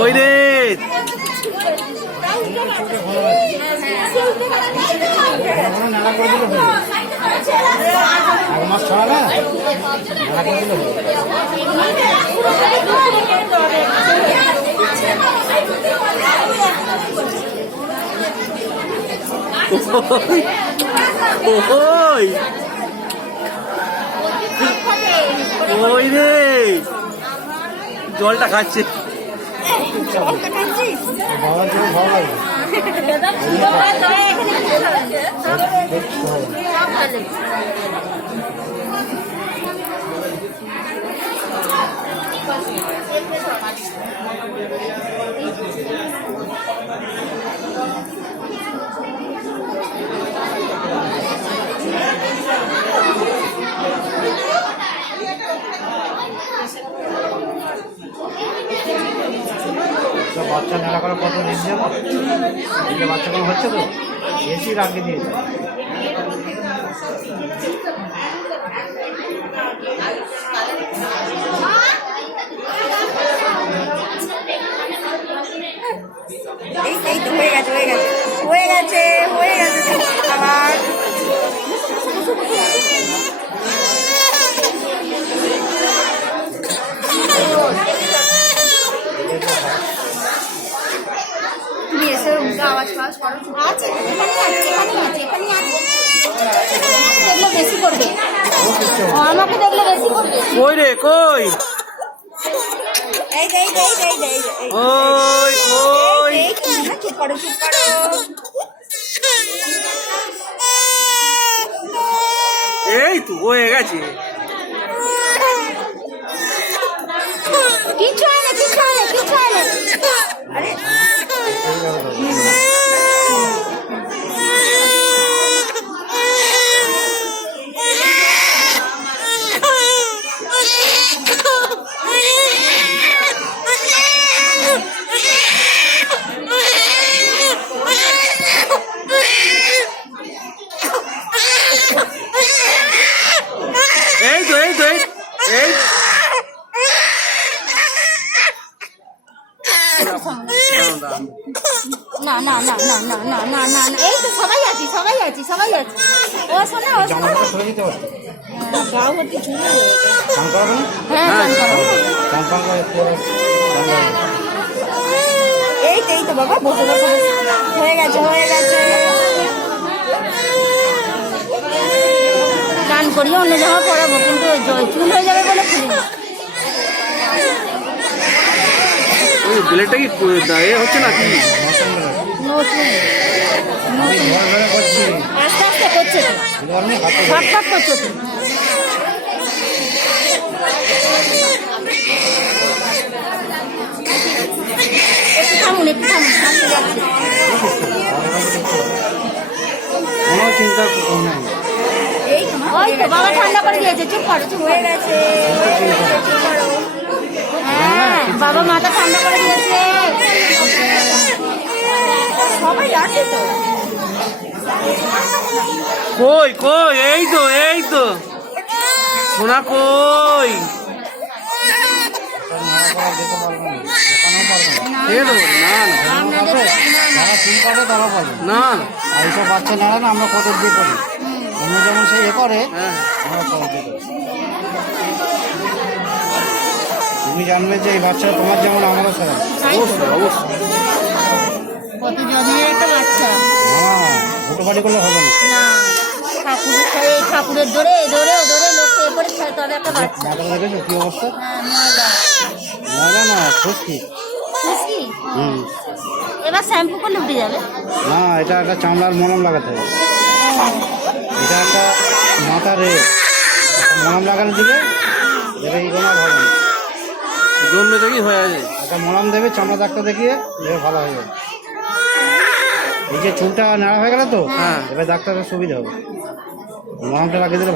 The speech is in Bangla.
ওই রে মাছ ছড়া না ওই ওই রে জলটা খাচ্ছে। বাবার জন্য ভালো লাগে। বাচ্চা নেড়া করার কত দিন যাবো এদিকে বাচ্চাগুলো হচ্ছে তো বেশি রাখি দিয়েছে। এই তো হয়ে গেছে হয়ে গেছে হয়ে গেছে হয়ে গেছে আবার আওয়াজ ফাওয়াজ করো আছে দেখলে বেশি করবে আমাকে দেখলে বেশি করবে। কই রে কই এই ওই ওই চুপ করো চুপ করো এই তো হয়ে গেছে। কিছু হয় না কিছু হয় না কিছু হয় না আরে এই তো এই তো এই না না না না না না না না না এই তো সবাই আছি ও শোনা ও শোনা সরে দিতে পারতো গাও ভর্তি চুল চান করাবো না হ্যাঁ চান করে এই তো বাবা বসে বসে হয়ে গেছে গান করিয়ে অন্য জামা পরাবো কিন্তু চুল হয়ে যাবে বলে খুলি ওই ব্লেডটা কি এ হচ্ছে না কি আস্তে আস্তে করছে ফাট ফাট করছে তো একটু থামুন কোনো চিন্তা নাই। ওই তো বাবা ঠান্ডা করে দিয়েছে চুপ করো চুপ হয়ে গেছে হ্যাঁ বাবা মাথা ঠান্ডা করে দিয়েছে সবাই আছে তো কই কই এই তো সোনা কই যারা চুল কাটে তারা পাবে না আর এইসব বাচ্চা নেড়া না আমরা কত দিয়ে করি অন্য যেমন সে করে হ্যাঁ আমরা কত দিয়ে করি। তুমি জানলে যে এই বাচ্চাটা তোমার যেমন আমারও সেরা অবশ্যই অবশ্যই কত যত্নের একটা বাচ্চা হ্যাঁ ভোটো বাড়ি করলে হবে না ঠাকুরের ধরে লোককে এ করে তবে একটা বাচ্চা মাথাটা দেখেছো কি অবস্থা ময়লা মজা না খুশকি খুশকি হুম এবার শ্যাম্পু করলে উঠে যাবে না এটা একটা চামড়ার মলম লাগাতে হবে এটা একটা মাথার মলম লাগানোর দিকে দেবে এইগুলো ভালো না জন্মে থেকে হয়ে আছে একটা মলম দেবে চামড়া ডাক্তার দেখিয়ে দেবে ভালো হয়ে যাবে এই যে চুলটা নাড়া হয়ে গেল তো হ্যাঁ এবার ডাক্তারের সুবিধা হবে মলমটা লাগিয়ে দিলে